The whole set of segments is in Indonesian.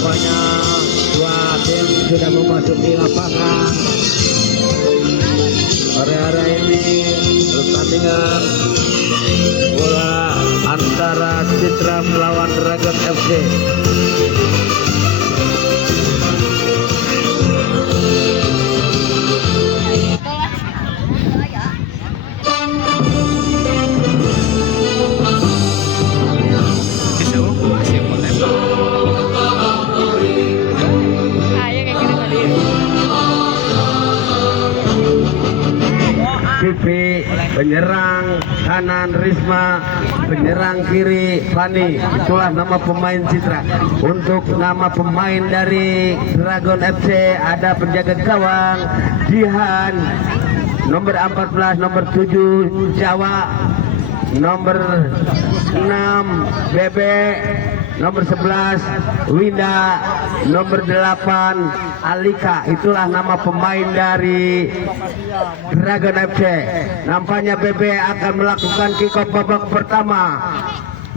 Rupanya dua tim sudah memasuki lapangan. Area ini pertandingan bola antara Citra melawan Dragon FC. Pipi, penyerang kanan Risma, penyerang kiri Fani. Itulah nama pemain Citra. Untuk nama pemain dari Dragon FC ada penjaga gawang Jihan, nomor 14, nomor 7 Jawa, nomor 6 Bebe, nomor 11 Winda, nomor 8 Alika. Itulah nama pemain dari Dragon FC. Nampaknya BB akan melakukan kick off babak pertama.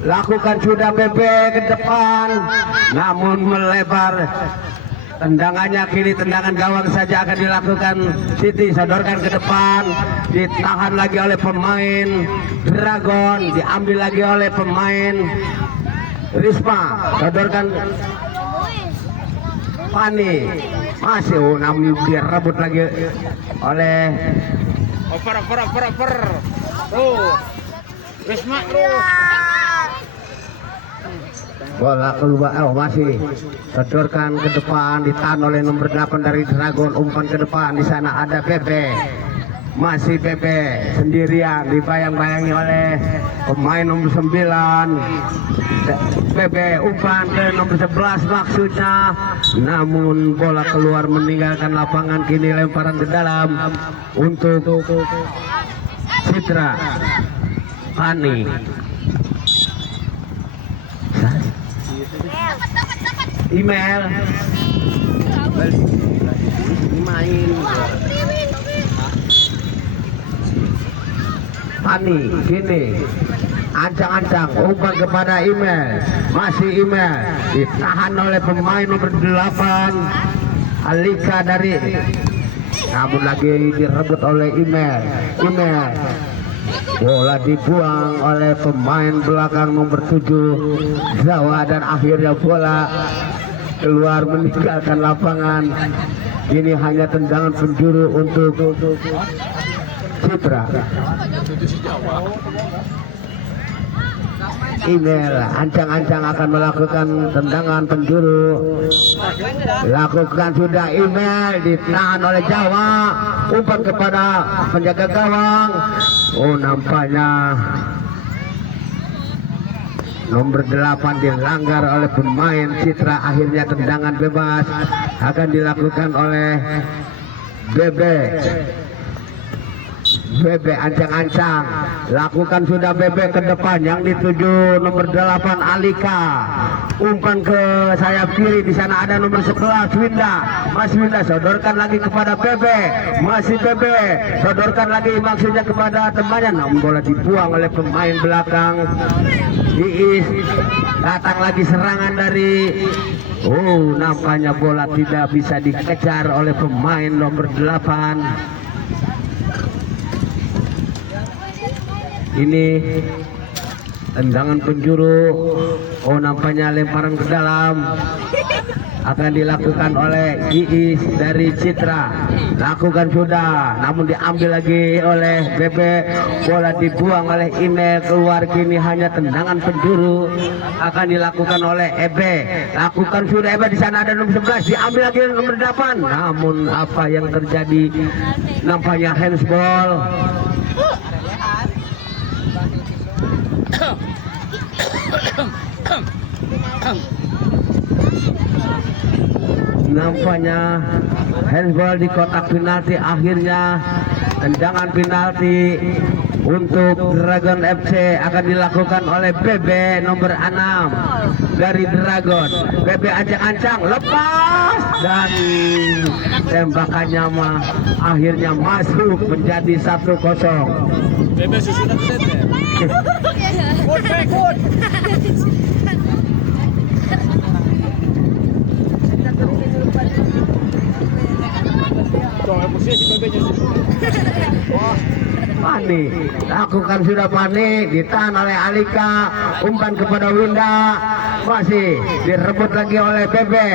Lakukan sudah BB ke depan, namun melebar. Tendangannya kini tendangan gawang saja akan dilakukan Siti. Sodorkan ke depan, ditahan lagi oleh pemain Dragon, diambil lagi oleh pemain Risma. Sodorkan Fani, masih namun direbut lagi oleh oper. Tuh, Risma terus. bola keluar. Masih sodorkan ke depan, ditahan oleh nomor 8 dari Dragon. Umpan ke depan, di sana ada Bebe. Masih Bebe sendirian, dibayang-bayangi oleh pemain nomor 9. Bebe umpan ke nomor 11 maksudnya, namun bola keluar meninggalkan lapangan. Kini lemparan ke dalam untuk Citra. Fani, email main Fani kini ancang-ancang umpan kepada email. Masih email, ditahan oleh pemain nomor 8 Alika dari, namun lagi direbut oleh email. Bola dibuang oleh pemain belakang nomor 7 Zawa, dan akhirnya bola keluar meninggalkan lapangan. Ini hanya tendangan penjuru untuk Citra. Email ancang-ancang akan melakukan tendangan penjuru. Lakukan sudah email, ditahan oleh Jawa. Umpan kepada penjaga gawang. Nampaknya nomor 8 dilanggar oleh pemain Citra. Akhirnya tendangan bebas akan dilakukan oleh Bebe. Bebe ancang-ancang, lakukan sudah Bebe ke depan, yang dituju nomor 8 Alika. Umpan ke sayap kiri, di sana ada nomor 11 Winda. Masih Winda, sodorkan lagi kepada Bebe. Masih Bebe, sodorkan lagi maksudnya kepada temannya, namun bola dibuang oleh pemain belakang Iis. Datang lagi serangan dari nampaknya bola tidak bisa dikejar oleh pemain nomor 8. Ini tendangan penjuru. Nampaknya lemparan ke dalam akan dilakukan oleh Iis dari Citra. Lakukan sudah, namun diambil lagi oleh Bebe. Bola dibuang oleh Ine keluar. Kini hanya tendangan penjuru akan dilakukan oleh Ebe. Lakukan sudah Ebe, di sana ada nomor 11, diambil lagi nomor 8. Namun apa yang terjadi? Nampaknya handsball. Nampaknya handball di kotak penalti. Akhirnya tendangan penalti untuk Dragon FC akan dilakukan oleh Bebe nomor 6 dari Dragon. Bebe ancang-ancang, lepas, dan tembakannya akhirnya masuk menjadi 1-0. Bebe susunan tete. Good. Pani. Lakukan sudah Pani, ditahan oleh Alika, umpan kepada Winda, masih direbut lagi oleh Bebe.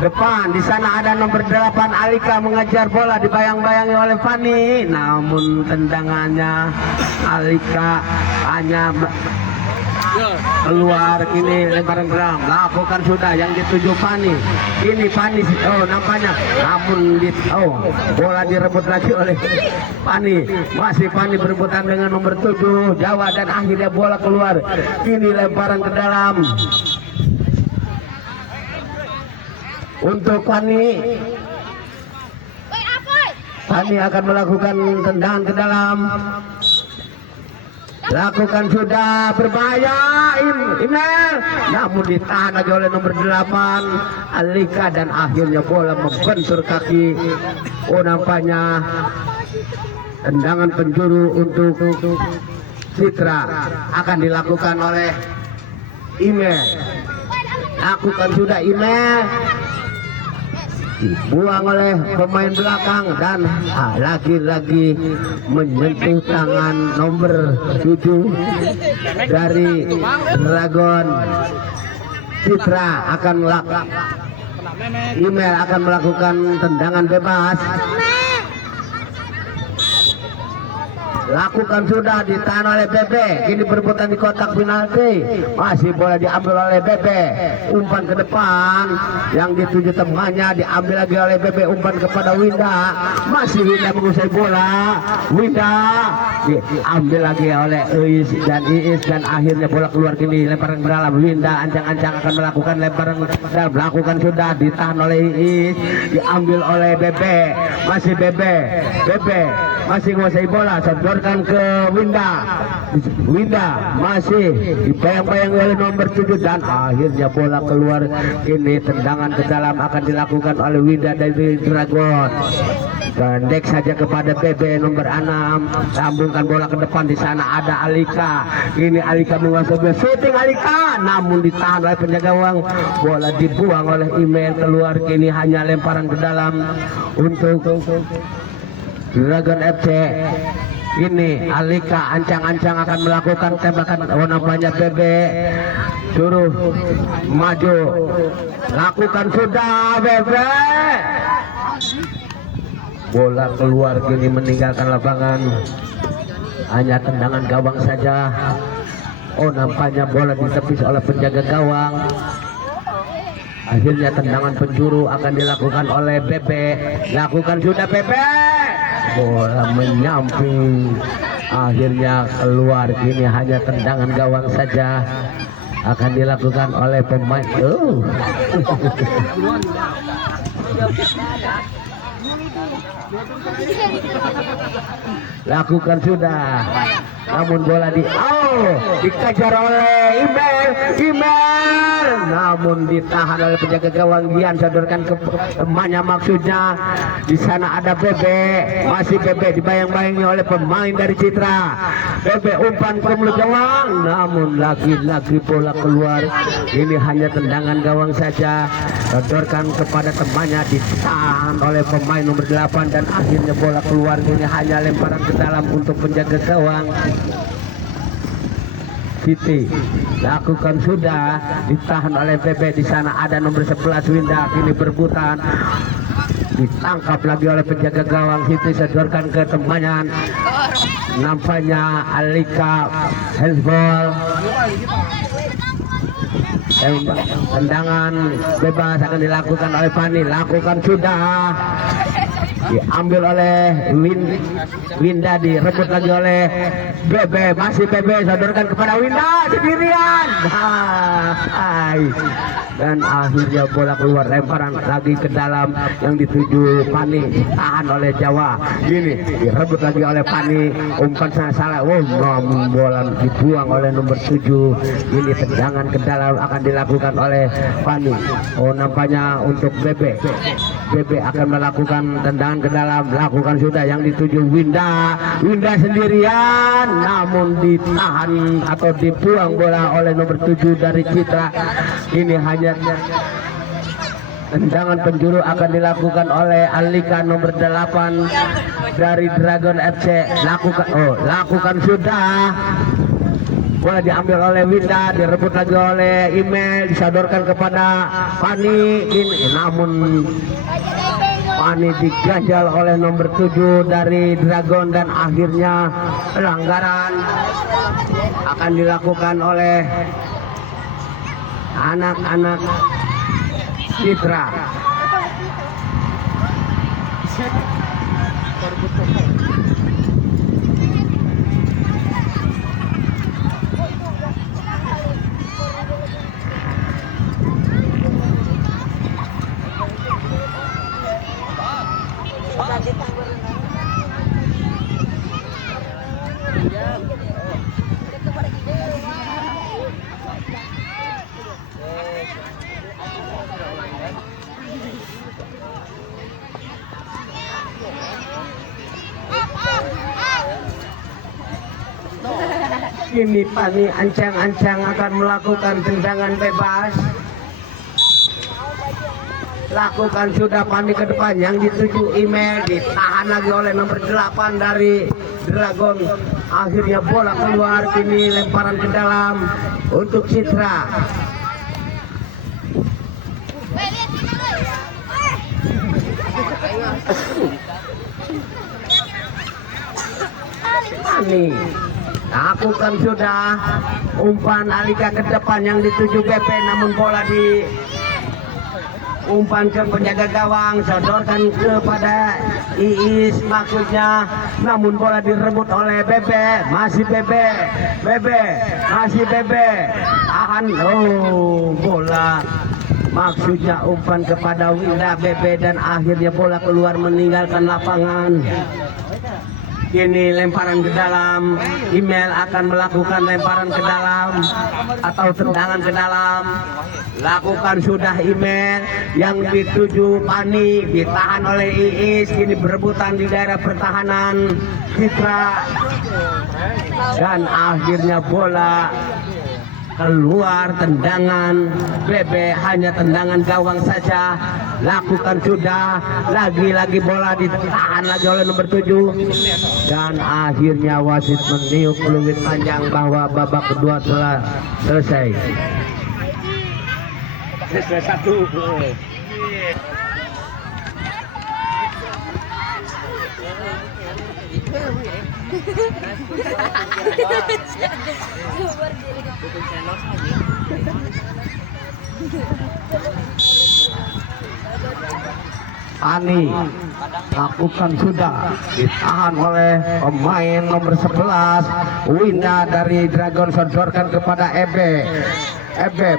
Depan di sana ada nomor 8 Alika mengejar bola, dibayang-bayangi oleh Pani, namun tendangannya Alika hanya keluar. Kini lemparan geram, lakukan sudah yang dituju Pani. Ini Pani, oh nampaknya, namun bola direbut lagi oleh Pani. Masih Pani berebutan dengan nomor 7 Jawa dan akhirnya bola keluar. Ini lemparan ke dalam untuk Pani. Pani akan melakukan tendangan ke dalam. Lakukan sudah, berbahaya Imel, namun ditahan lagi oleh nomor 8 Alika dan akhirnya bola membentur kaki. Oh nampaknya tendangan penjuru untuk Citra akan dilakukan oleh Imel. Lakukan sudah Imel, dibuang oleh pemain belakang dan lagi-lagi menyentuh tangan nomor 7 dari Dragon. Citra akan Imel akan melakukan tendangan bebas. Lakukan sudah, ditahan oleh Bebe. Kini berebutan di kotak penalti. Masih bola diambil oleh Bebe. Umpan ke depan yang dituju temannya, diambil lagi oleh Bebe. Umpan kepada Winda. Masih Winda menguasai bola. Winda diambil lagi oleh Iis dan akhirnya bola keluar. Kini lemparan ke dalam. Winda ancang-ancang akan melakukan lemparan dalam. Lakukan sudah, ditahan oleh Iis. Diambil oleh Bebe. Masih Bebe masih menguasai bola, sedorkan ke Winda. Winda masih dibayang-bayangi oleh nomor 7 dan akhirnya bola keluar. Kini tendangan ke dalam akan dilakukan oleh Winda dari Dragon. Pendek saja kepada Bebe nomor 6, sambungkan bola ke depan. Di sana ada Alika. Ini Alika menguasai bola, shooting Alika, namun ditahan oleh penjaga gawang. Bola dibuang oleh Imel keluar. Kini hanya lemparan ke dalam untuk Dragon FC. Ini Alika ancang-ancang akan melakukan tembakan. Nampaknya Bebe suruh maju. Lakukan sudah Bebe. Bola keluar, kini meninggalkan lapangan. Hanya tendangan gawang saja. Oh nampaknya bola ditepis oleh penjaga gawang. Akhirnya tendangan penjuru akan dilakukan oleh Bebe. Lakukan sudah Bebe. Bola menyamping, akhirnya keluar. Kini hanya tendangan gawang saja akan dilakukan oleh pemain. Lakukan sudah, namun bola dikejar oleh Imel, namun ditahan oleh penjaga gawang. Gian sodorkan ke temannya, maksudnya di sana ada Bebe. Masih Bebe dibayang-bayangi oleh pemain dari Citra. Bebe umpan ke mulut gawang, namun lagi-lagi bola keluar. Ini hanya tendangan gawang saja, sodorkan kepada temannya, ditahan oleh pemain nomor 8 dan akhirnya bola keluar. Ini hanya lemparan ke dalam untuk penjaga gawang Siti. Lakukan sudah, ditahan oleh Bebe. Di sana ada nomor 11 Winda. Kini berebutan, ditangkap lagi oleh penjaga gawang Siti, sedorkan ke temannya. Nampaknya Alika handball. Tendangan bebas akan dilakukan oleh Pani. Lakukan sudah, diambil oleh Winda, direbut lagi oleh Bebe. Masih Bebe sodorkan kepada Winda sendirian. Dan akhirnya bola keluar, lemparan lagi ke dalam yang dituju Pani, ditahan oleh Jawa. Ini direbut lagi oleh Pani, umpan salah. Namun bola dibuang oleh nomor 7. Ini tendangan ke dalam akan dilakukan oleh Pani. Nampaknya untuk Bebe akan melakukan tendangan ke dalam. Lakukan sudah, yang dituju Winda sendirian, namun ditahan atau dibuang bola oleh nomor 7 dari Citra. Ini hanya Tendangan penjuru akan dilakukan oleh Alika nomor 8 dari Dragon FC. Lakukan sudah. Bola diambil oleh Winda, direbut lagi oleh Email, disodorkan kepada Pani. Namun Pani diganjal oleh nomor 7 dari Dragon dan akhirnya pelanggaran akan dilakukan oleh anak-anak Citra. Kini Pani ancang-ancang akan melakukan tendangan bebas. Lakukan sudah Pani ke depan yang dituju Email, ditahan lagi oleh nomor 8 dari Dragon. Akhirnya bola keluar, kini lemparan ke dalam untuk Citra. Pani lakukan sudah umpan Alika ke depan yang dituju BP, namun bola di umpan ke penjaga gawang, sodorkan kepada Iis maksudnya, namun bola direbut oleh Bebe. Masih Bebe, masih Bebe, tahan. Bola maksudnya umpan kepada Winda Bebe dan akhirnya bola keluar meninggalkan lapangan. Kini lemparan ke dalam. Email akan melakukan lemparan ke dalam atau tendangan ke dalam. Lakukan sudah Email yang dituju Pani, ditahan oleh Iis. Kini berebutan di daerah pertahanan Citra dan akhirnya bola keluar. Tendangan Bebe, hanya tendangan gawang saja. Lakukan sudah, lagi-lagi bola ditahan lagi oleh nomor 7 dan akhirnya wasit meniup peluit panjang bahwa babak kedua telah selesai. Selesai 1. Ani lakukan sudah, ditahan oleh pemain nomor 11 Winda dari Dragon, sodorkan kepada Ebe,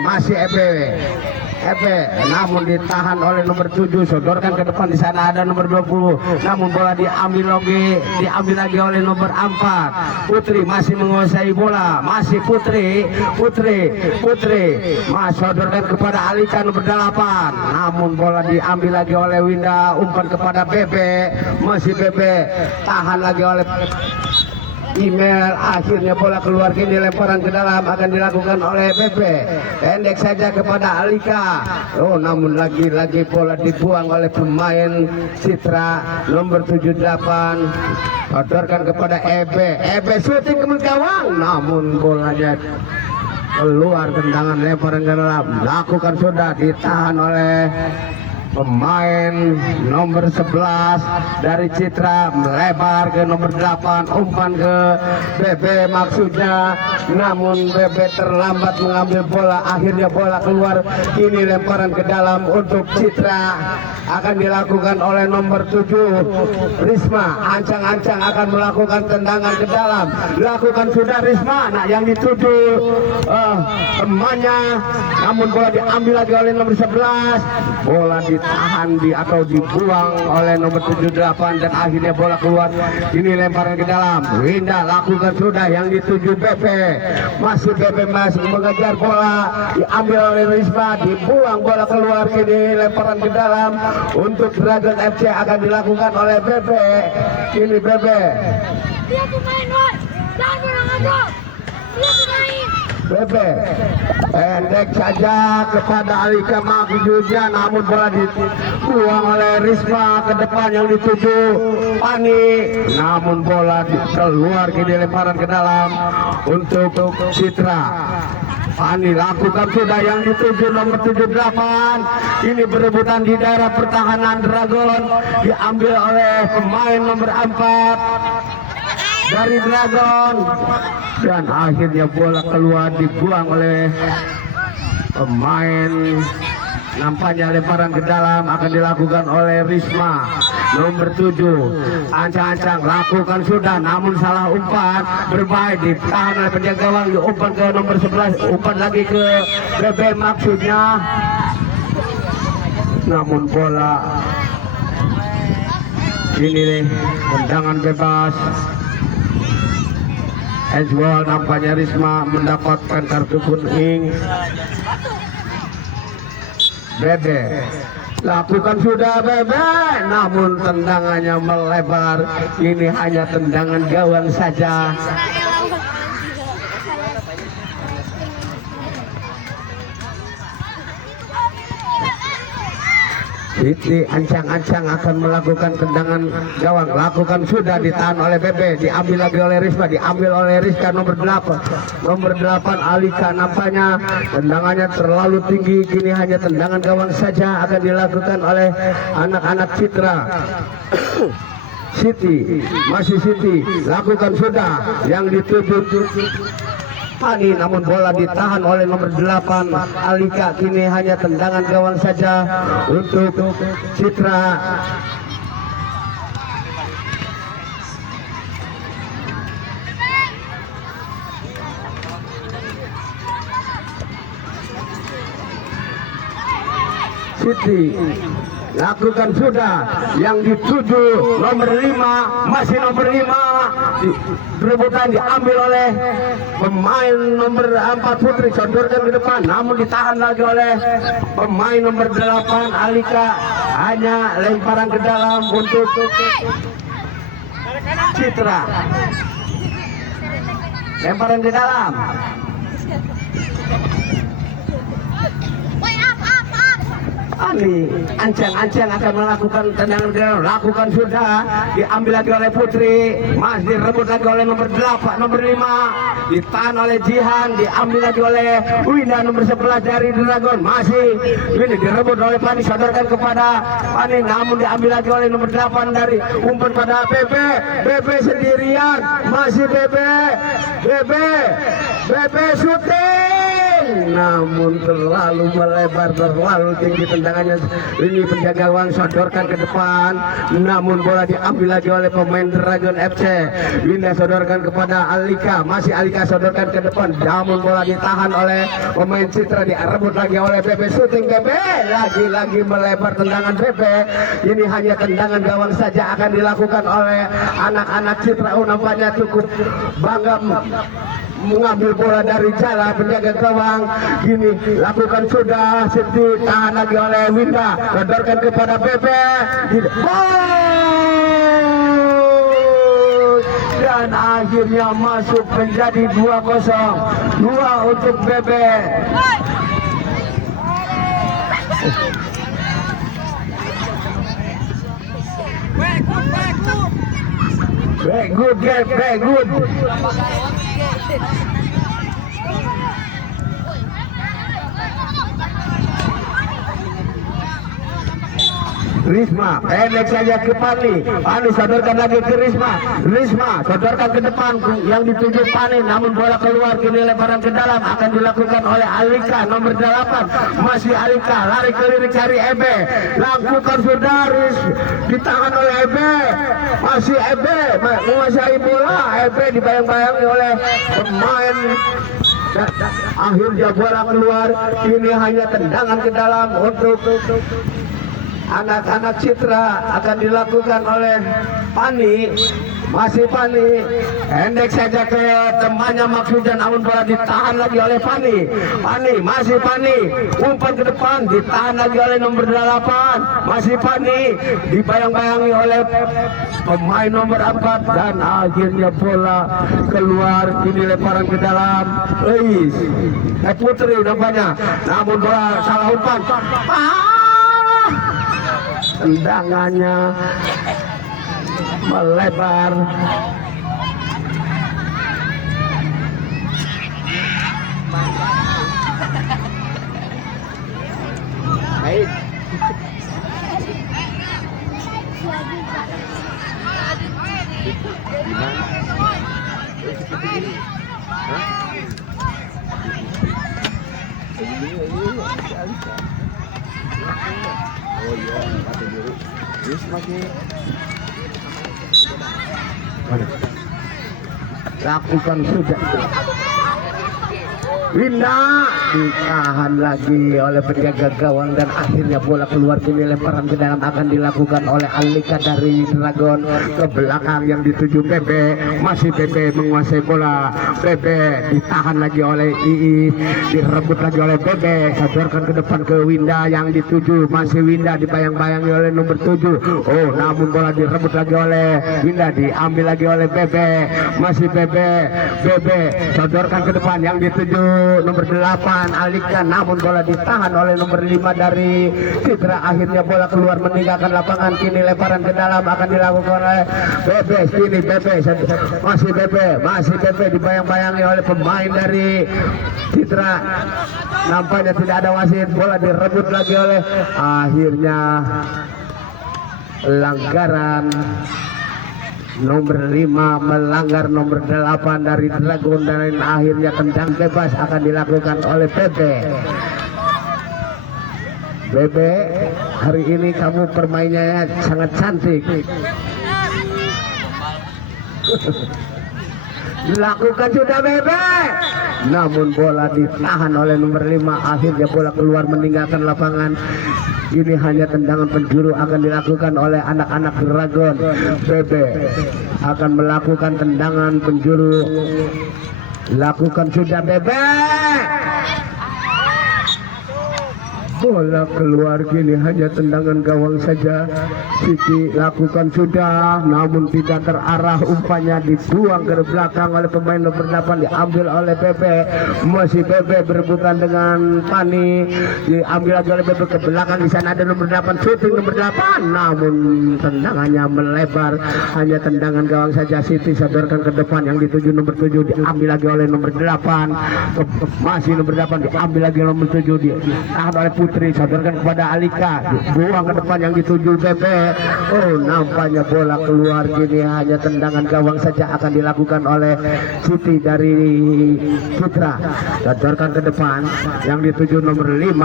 masih Ebe, namun ditahan oleh nomor 7, sodorkan ke depan. Di sana ada nomor 20, namun bola diambil lagi oleh nomor 4 Putri, masih menguasai bola, masih Putri, masih sodorkan kepada Alika nomor 8, namun bola diambil lagi oleh Winda, umpan kepada Bebe, masih Bebe, tahan lagi oleh Email. Akhirnya bola keluar, kini lemparan ke dalam akan dilakukan oleh Bebe, pendek saja kepada Alika. Namun lagi-lagi bola dibuang oleh pemain Citra nomor 78, sodorkan kepada Ebe, syuting ke gawang, namun bolanya keluar. Tendangan lemparan ke dalam lakukan sudah, ditahan oleh pemain nomor 11 dari Citra, melebar ke nomor 8, umpan ke Bebe maksudnya, namun Bebe terlambat mengambil bola. Akhirnya bola keluar, kini lemparan ke dalam untuk Citra akan dilakukan oleh nomor 7 Risma. Ancang-ancang akan melakukan tendangan ke dalam, dilakukan sudah Risma, yang dituju temannya, namun bola diambil lagi oleh nomor 11, bola ditahan atau dibuang oleh nomor 78 dan akhirnya bola keluar. Ini lemparan ke dalam, Winda lakukan sudah, yang dituju Bebe, masih Bebe masih mengejar bola, diambil oleh Risma, dibuang bola keluar. Kini lemparan ke dalam untuk Dragon FC akan dilakukan oleh Bebe. Kini Bebe, dia pemain, Wak. Jangan pernah ngajak. Dia pemain. Bebe pendek saja kepada Alika maksudnya, namun bola dibuang oleh Risma ke depan yang dituju Pani, namun bola keluar kini lemparan ke dalam untuk Citra. Pani lakukan sudah yang dituju nomor 78. Ini berebutan di daerah pertahanan Dragon, diambil oleh pemain nomor 4 dari Dragon, dan akhirnya bola keluar dibuang oleh pemain. Nampaknya lemparan ke dalam akan dilakukan oleh Risma nomor 7. Ancang-ancang lakukan sudah, namun salah umpan, berbahaya, ditahan oleh penjaga gawang, diumpan ke nomor 11, umpan lagi ke Bebe maksudnya, namun bola ini nih tendangan bebas. Ezwal, nampaknya Risma mendapatkan kartu kuning. Bebe lakukan sudah Bebe, namun tendangannya melebar. Ini hanya tendangan gawang saja. Siti ancang-ancang akan melakukan tendangan gawang, lakukan sudah, ditahan oleh Bebe, diambil lagi oleh Rizka, diambil oleh Rizka nomor 8 Alika. Nampaknya tendangannya terlalu tinggi, kini hanya tendangan gawang saja akan dilakukan oleh anak-anak Citra. Siti, masih Siti, lakukan sudah yang dituju Pani, namun bola ditahan oleh nomor 8 Alika. Kini hanya tendangan gawang saja untuk Citra. Siti lakukan sudah yang dituju nomor 5, masih nomor 5, perebutan diambil oleh pemain nomor 4 Putri, sodorkan ke depan, namun ditahan lagi oleh pemain nomor 8 Alika. Hanya lemparan ke dalam untuk Citra, lemparan ke dalam. Ani ancang-ancang akan melakukan tendangan gawang, lakukan sudah, diambil lagi oleh Putri, masih direbut lagi oleh nomor 8, nomor 5, ditahan oleh Jihan, diambil lagi oleh Winda nomor 11 dari Dragon, masih ini direbut oleh Pani, sodorkan kepada Pani, namun diambil lagi oleh nomor 8 dari umpan pada Bebe. Bebe sendirian, masih Bebe syuting, namun terlalu melebar, terlalu tinggi tendangannya. Ini penjaga gawang sodorkan ke depan, namun bola diambil lagi oleh pemain Dragon FC. Winda sodorkan kepada Alika, masih Alika sodorkan ke depan, namun bola ditahan oleh pemain Citra, direbut lagi oleh Bebe. Syuting Bebe, lagi-lagi melebar tendangan Bebe. Ini hanya tendangan gawang saja akan dilakukan oleh anak-anak Citra. Nampaknya cukup bangga mengambil bola dari jalan penjaga gawang. Gini lakukan sudah, Siti tahan lagi oleh Winda, sodorkan kepada Bebe, dan akhirnya masuk menjadi 2-0, 2 untuk Bebe. Very good game, very good. Risma pendek saja ke Pani, Pani sodorkan lagi ke Risma, sodorkan ke depan yang dituju Pani, namun bola keluar, kini lemparan ke dalam akan dilakukan oleh Alika nomor 8, masih Alika, lari keliling cari Ebe, lakukan sudah, ditahan oleh Ebe, masih Ebe menguasai bola, Ebe dibayang-bayangi oleh pemain. Akhirnya bola keluar, ini hanya tendangan ke dalam untuk anak-anak Citra akan dilakukan oleh Pani. masih Pani, pendek saja ke temannya Maksudnya, namun bola ditahan lagi oleh Pani. Pani, masih Pani, umpan ke depan, ditahan lagi oleh nomor 8. Masih Pani, dibayang-bayangi oleh pemain nomor 4 dan akhirnya bola keluar. Kini lemparan ke dalam. Putri nampaknya, namun bola salah umpan. Tendangannya melebar. Baik. Oh iya, kata guru. Terus lagi. Lakukan sudah. Winda ditahan lagi oleh penjaga gawang dan akhirnya bola keluar. Kini lemparan ke dalam akan dilakukan oleh Alika dari Dragon ke belakang yang dituju Bebe. Masih Bebe menguasai bola. Bebe ditahan lagi oleh Iis, direbut lagi oleh Bebe, sadarkan ke depan ke Winda yang dituju. Masih Winda dibayang-bayangi oleh nomor 7. Oh, namun bola direbut lagi oleh Winda, diambil lagi oleh Bebe. Masih Bebe, Bebe sadarkan ke depan yang dituju nomor 8 Alika, namun bola ditahan oleh nomor 5 dari Citra. Akhirnya bola keluar meninggalkan lapangan. Kini lemparan ke dalam akan dilakukan oleh Bebe. Kini Bebe, masih Bebe dibayang-bayangi oleh pemain dari Citra. Nampaknya tidak ada wasit. Bola direbut lagi oleh, akhirnya pelanggaran. Nomor 5 melanggar nomor 8 dari Dragon dan akhirnya tendang bebas akan dilakukan oleh Bebe. Bebe, hari ini kamu permainannya sangat cantik. Dilakukan sudah Bebe, namun bola ditahan oleh nomor 5. Akhirnya bola keluar meninggalkan lapangan. Ini hanya tendangan penjuru akan dilakukan oleh anak-anak Dragon. Bebe akan melakukan tendangan penjuru. Lakukan sudah Bebe. Bola keluar, kini hanya tendangan gawang saja. Siti lakukan sudah, namun tidak terarah. Umpannya dibuang ke belakang oleh pemain nomor 8, diambil oleh Bebe. Masih Bebe berebutan dengan Pani, diambil lagi oleh Bebe ke belakang. Di sana ada nomor 8, shooting nomor 8, namun tendangannya melebar. Hanya tendangan gawang saja. Siti sodorkan ke depan yang dituju nomor 7, diambil lagi oleh nomor 8. Masih nomor 8 diambil lagi nomor 7, ditahan oleh Putri, sodorkan kepada Alika, buang ke depan yang dituju Bebe. Oh, nampaknya bola keluar. Kini hanya tendangan gawang saja akan dilakukan oleh Siti dari Citra. Sodorkan ke depan yang dituju nomor 5,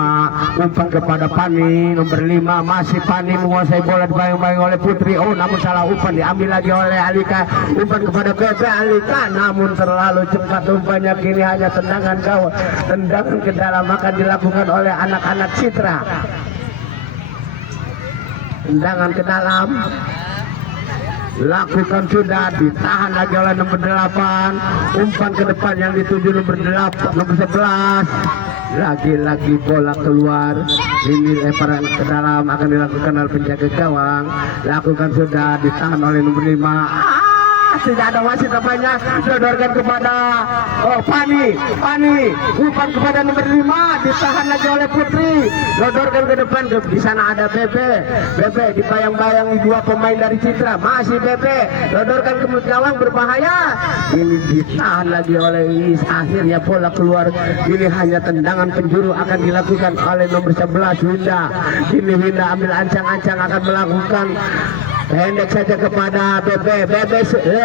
umpan kepada Pani. Nomor 5 masih Pani menguasai bola, dibayang-bayang oleh Putri. Oh, namun salah umpan, diambil lagi oleh Alika. Umpan kepada Bebe. Alika, namun terlalu cepat umpannya. Kini hanya tendangan gawang, tendangan ke dalam akan dilakukan oleh anak-anak Citra. Tendangan ke dalam lakukan sudah, ditahan lagi oleh nomor 8. Umpan ke depan yang dituju nomor 8, nomor 11. Lagi-lagi bola keluar. Ini lemparan ke dalam akan dilakukan oleh penjaga gawang. Lakukan sudah, ditahan oleh nomor 5. Tidak ada wasit apanya. Sodorkan kepada Pani. Umpan kepada nomor 5, ditahan lagi oleh Putri. Sodorkan ke depan. Di sana ada Bebe. Bebe dibayang-bayangi 2 pemain dari Citra. Masih Bebe. Sodorkan ke gawang, berbahaya. Ini ditahan lagi oleh Iis. Akhirnya bola keluar. Ini hanya tendangan penjuru akan dilakukan oleh nomor 11 Winda. Ini Winda ambil ancang-ancang akan melakukan pendek saja kepada Bebe.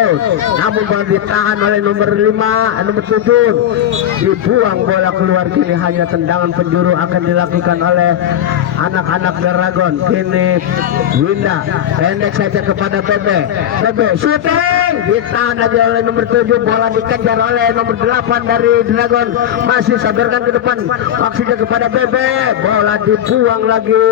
Namun bola ditahan oleh nomor 5, nomor 7. Dibuang bola keluar. Kini hanya tendangan penjuru akan dilakukan oleh anak-anak Dragon. Kini Winda pendek saja kepada Bebe. Bebe shooting ditahan lagi oleh nomor 7, bola dikejar oleh nomor 8 dari Dragon, masih sadarkan ke depan maksudnya kepada Bebe, bola dibuang lagi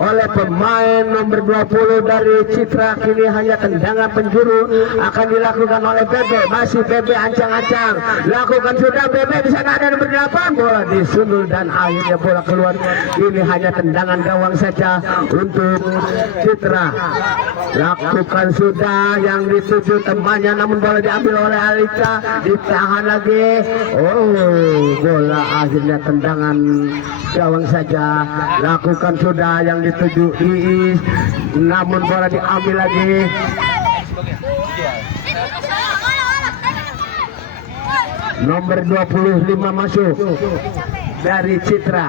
oleh pemain nomor 20 dari Citra. Kini hanya tendangan penjuru akan dilakukan oleh Bebe, masih Bebe ancang-ancang lakukan sudah Bebe, di sana ada nomor 8, bola disundul dan akhirnya bola keluar. Ini hanya tendangan gawang saja untuk Citra. Lakukan sudah yang dituju temannya, namun bola diambil oleh Alika, ditahan lagi. Oh, bola akhirnya tendangan gawang saja. Lakukan sudah yang dituju Iis, namun bola diambil lagi. Nomor 25 masuk dari Citra.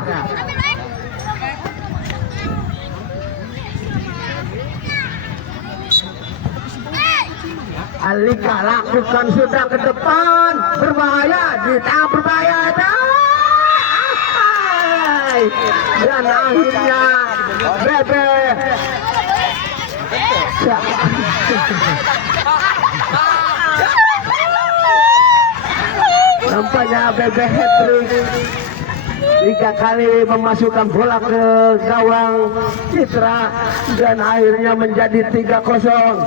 Alika lakukan sudah ke depan, berbahaya, di tengah berbahaya, dan akhirnya Bebe nampaknya Bebe hat-trick, 3 kali memasukkan bola ke gawang Citra dan akhirnya menjadi 3-0.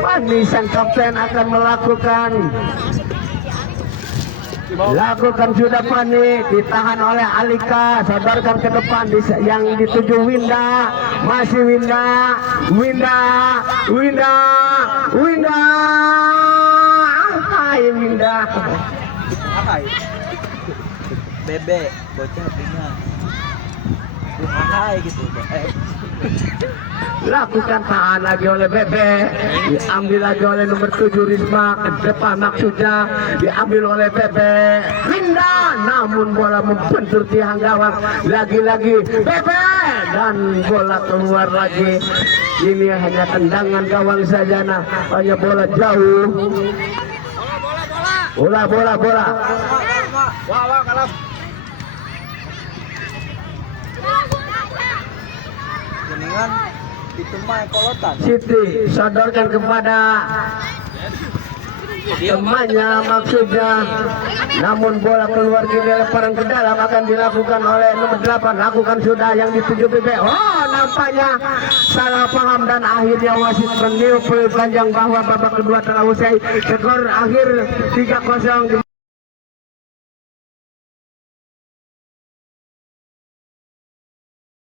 Pani sang kapten akan melakukan sudah Pani, ditahan oleh Alika, sadarkan ke depan yang dituju Winda, masih Winda, hai Winda, Bebe bocah ringan hai gitu. Lakukan tahan lagi oleh Bebe, diambil lagi oleh nomor 7 Risma, ke depan maksudnya diambil oleh Bebe, Winda, namun bola membentur tiang gawang, lagi-lagi Bebe dan bola keluar lagi. Ini hanya tendangan gawang saja, nah hanya bola jauh. Bola. Wah, kalah. Kuningan itu mah kolotan. Siti sodorkan kepada temannya maksudnya, namun bola keluar kiri, lemparan ke dalam akan dilakukan oleh nomor 8. Lakukan sudah yang dituju Bebe. Oh, nampaknya salah paham dan akhirnya wasit meniup panjang bahwa babak kedua telah usai. Skor akhir 3-0.